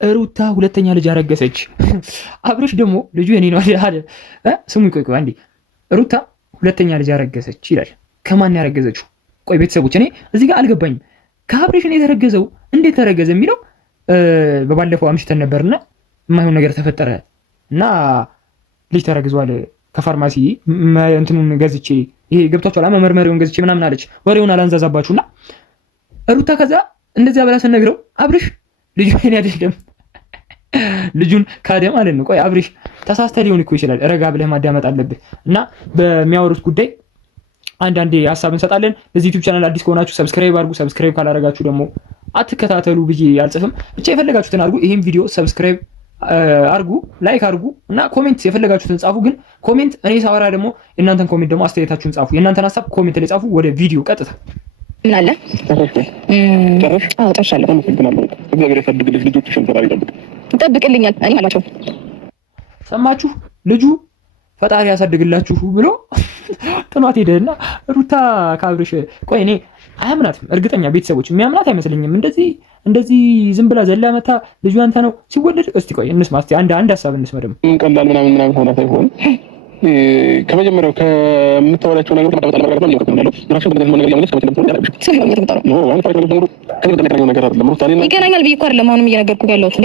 ሩታ ሁለተኛ ልጅ አረገዘች። አብርሽ ደግሞ ልጁ የኔ ነው አለ። ስሙ ቆይ አንዴ ሩታ ሁለተኛ ልጅ አረገዘች ይላል። ከማን ያረገዘችው? ቆይ ቤተሰቦች እኔ እዚህ ጋር አልገባኝም። ከአብርሽ ነው የተረገዘው። እንዴት ተረገዘ የሚለው በባለፈው አምሽተን ነበርና የማይሆን ነገር ተፈጠረ እና ልጅ ተረግዟል ከፋርማሲ እንትኑን ገዝቼ ይሄ ገብቷቸዋል መመርመሪያውን ገዝቼ ምናምን አለች። ወሬውን አላንዛዛባችሁና ሩታ ከዛ እንደዚያ ብላ ስነግረው አብርሽ ልጁ የኔ አይደለም ልጁን ካደ ማለት ነው። ቆይ አብርሽ ተሳስተህ ሊሆን እኮ ይችላል። ረጋ ብለህ ማዳመጥ አለብህ። እና በሚያወሩት ጉዳይ አንዳንዴ ሀሳብ እንሰጣለን። ለዚህ ዩቲዩብ ቻናል አዲስ ከሆናችሁ ሰብስክራይብ አድርጉ። ሰብስክራይብ ካላደረጋችሁ ደግሞ አትከታተሉ ብዬ አልጽፍም። ብቻ የፈለጋችሁትን አድርጉ። ይሄን ቪዲዮ ሰብስክራይብ አድርጉ፣ ላይክ አድርጉ እና ኮሜንት የፈለጋችሁትን ጻፉ። ግን ኮሜንት እኔ ሳወራ ደግሞ የእናንተን ኮሜንት ደግሞ አስተያየታችሁን ጻፉ። የእናንተን ሀሳብ ኮሜንት ላይ ጻፉ። ወደ ቪዲዮ ቀጥታ ምን አለ ጨርሻለሁ። እግዚአብሔር ያሳድግልሽ፣ ልጆችሽን ፈጣሪ ይጠብቅልኛል። እኔ አላቸው ሰማችሁ? ልጁ ፈጣሪ ያሳድግላችሁ ብሎ ጥሏት ሄደና ሩታ ካብርሽ ቆይ እኔ አያምናትም። እርግጠኛ ቤተሰቦች የሚያምናት አይመስለኝም። እንደዚህ ዝም ብላ ዘላ መታ ልጁ አንተ ነው ሲወለድ። እስቲ ቆይ እንስማ፣ እስቲ አንድ ሀሳብ እንስማ። ደግሞ ቀላል ምናምን ሆነ ሳይሆን ከመጀመሪያው ከምታወራቸው ነገር ይገናኛል ብዬ እኮ አይደለም አሁንም እየነገርኩህ ያለሁት።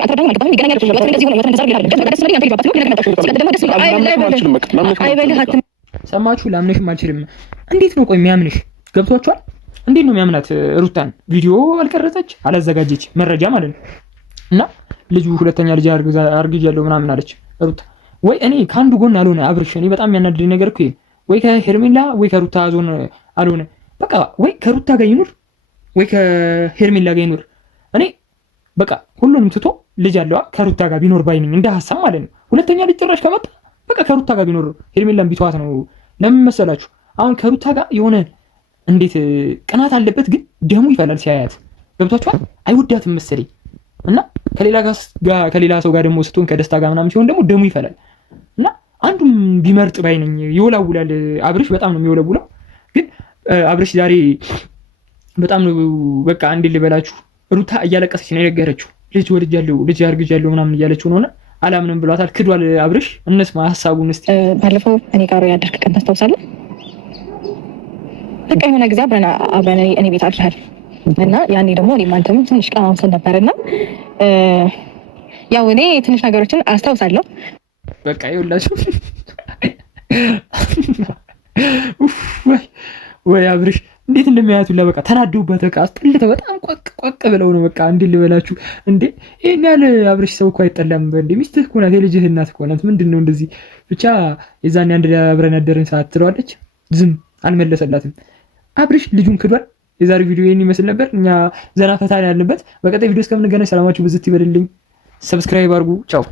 ሰማችሁ? ላምንሽም አልችልም። እንዴት ነው ቆይ የሚያምንሽ? ገብቷችኋል? እንዴት ነው የሚያምናት? ሩታን ቪዲዮ አልቀረጸች አላዘጋጀች መረጃ ማለት ነው። እና ልጁ ሁለተኛ ልጅ አርግዣለሁ ምናምን አለች ሩታ። ወይ እኔ ከአንዱ ጎን አልሆነ አብርሽ። እኔ በጣም የሚያናድደኝ ነገር እኮ ወይ ከሄርሜላ ወይ ከሩታ ዞን አልሆነ። በቃ ወይ ከሩታ ጋር ይኑር ወይ ከሄርሜላ ጋር ይኑር። እኔ በቃ ሁሉንም ትቶ ልጅ አለዋ ከሩታ ጋር ቢኖር ባይነኝ እንደ ሀሳብ ማለት ነው። ሁለተኛ ልጅ ጭራሽ ከመጣ በቃ ከሩታ ጋር ቢኖር። ሄርሜላን ቢተዋት ነው። ለምን መሰላችሁ? አሁን ከሩታ ጋር የሆነ እንዴት ቅናት አለበት፣ ግን ደሙ ይፈላል ሲያያት። ገብቷችኋል? አይወዳትም መሰለኝ እና ከሌላ ሰው ጋር ደግሞ ስትሆን ከደስታ ጋር ምናምን ሲሆን ደግሞ ደሙ ይፈላል። እና አንዱም ቢመርጥ ባይነኝ። ይወላውላል አብርሽ፣ በጣም ነው የሚወለውለው። ግን አብርሽ ዛሬ በጣም ነው በቃ እንዴ ልበላችሁ፣ ሩታ እያለቀሰች ነው የነገረችው። ልጅ ወልጃለሁ፣ ልጅ አርግዣለሁ ምናምን እያለችው ነውና አላምንም ብሏታል። ክዷል አብርሽ። እንስማ ሀሳቡን እስቲ። ባለፈው እኔ ጋር ያደርክ ቀን ታስታውሳለህ? በቃ የሆነ ጊዜ አብረን እኔ ቤት አድረሃል እና ያኔ ደግሞ እኔ አንተም ትንሽ ቀናንሰን ነበርና ያው እኔ ትንሽ ነገሮችን አስታውሳለሁ። በቃ ይኸውላችሁ ወይ አብርሽ እንዴት እንደሚያያቱ በቃ ተናደውበት በቃ አስጠልተው በጣም ቋቅ ብለው ነው በቃ እንዴ ልበላችሁ። እንዴ ይሄን ያህል አብርሽ ሰው እኮ አይጠላም። እንዴ ሚስትህ እኮ ናት፣ የልጅህ እናት እኮ ናት። ምንድነው እንደዚህ? ብቻ የዛኔ አንድ ላይ አብረን ያደርን ሰዓት ትለዋለች፣ ዝም አልመለሰላትም። አብርሽ ልጁን ክዷል። የዛሬው ቪዲዮ ይሄን ይመስል ነበር። እኛ ዘና ፈታ ያልንበት። በቀጣይ ቪዲዮ እስከምንገናኝ ሰላማችሁ ብዝት ይበልልኝ። ሰብስክራይብ አድርጉ። ቻው።